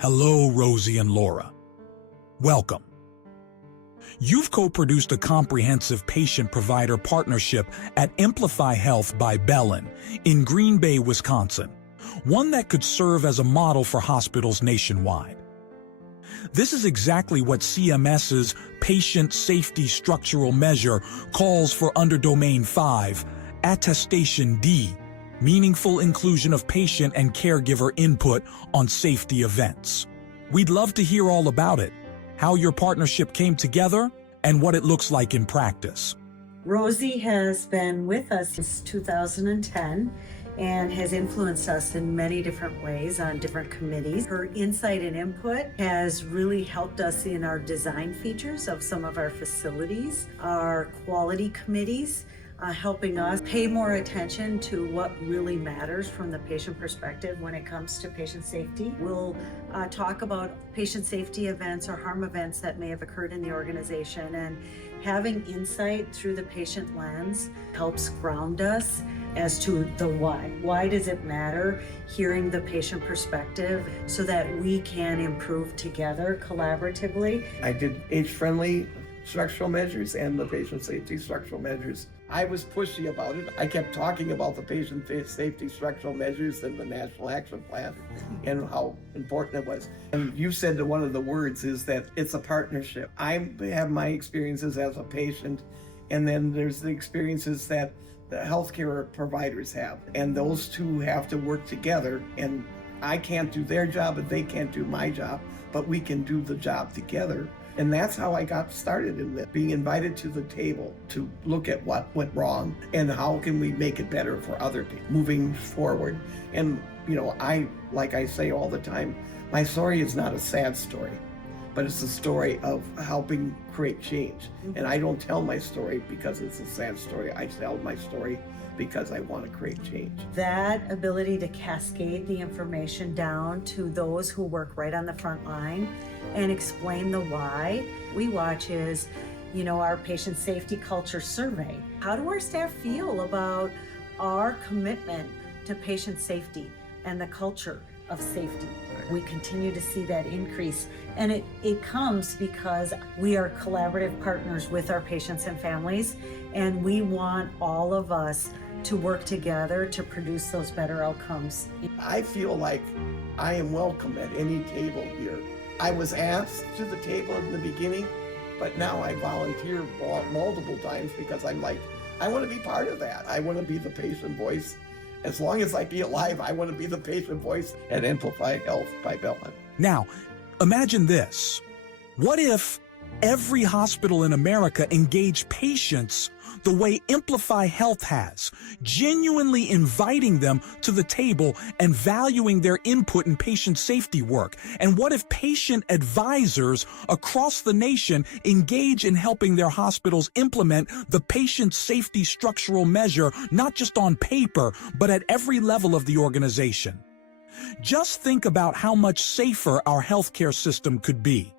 Hello, Rosie and Laura. Welcome. You've co-produced a comprehensive patient-provider partnership at Amplify Health by Bellin in Green Bay, Wisconsin, one that could serve as a model for hospitals nationwide. This is exactly what CMS's Patient Safety Structural Measure calls for under Domain 5, Attestation D, meaningful inclusion of patient and caregiver input on safety events. We'd love to hear all about it, how your partnership came together, and what it looks like in practice. Rosie has been with us since 2010 and has influenced us in many different ways on different committees. Her insight and input has really helped us in our design features of some of our facilities, our quality committees, helping us pay more attention to what really matters from the patient perspective when it comes to patient safety. We'll talk about patient safety events or harm events that may have occurred in the organization, and having insight through the patient lens helps ground us as to the why. Why does it matter? Hearing the patient perspective so that we can improve together collaboratively. I did age-friendly structural measures and the patient safety structural measures. I was pushy about it. I kept talking about the patient safety structural measures and the National Action Plan and how important it was. And you said that one of the words is that it's a partnership. I have my experiences as a patient, and then there's the experiences that the healthcare providers have. And those two have to work together, and I can't do their job and they can't do my job, but we can do the job together. And that's how I got started in this, being invited to the table to look at what went wrong and how can we make it better for other people moving forward. And, like I say all the time, my story is not a sad story, but it's a story of helping create change. And I don't tell my story because it's a sad story. I tell my story because I want to create change. That ability to cascade the information down to those who work right on the front line and explain the why we watch is, our patient safety culture survey. How do our staff feel about our commitment to patient safety and the culture of safety? We continue to see that increase, and it comes because we are collaborative partners with our patients and families, and we want all of us to work together to produce those better outcomes. I feel like I am welcome at any table here. I was asked to the table in the beginning, but now I volunteer multiple times because I'm like, I want to be part of that. I want to be the patient voice. As long as I be alive, I want to be the patient voice at Amplify Health by Bellin. Now, imagine this. What if every hospital in America engaged patients the way Amplify Health has, genuinely inviting them to the table and valuing their input in patient safety work? And what if patient advisors across the nation engage in helping their hospitals implement the patient safety structural measure, not just on paper, but at every level of the organization? Just think about how much safer our healthcare system could be.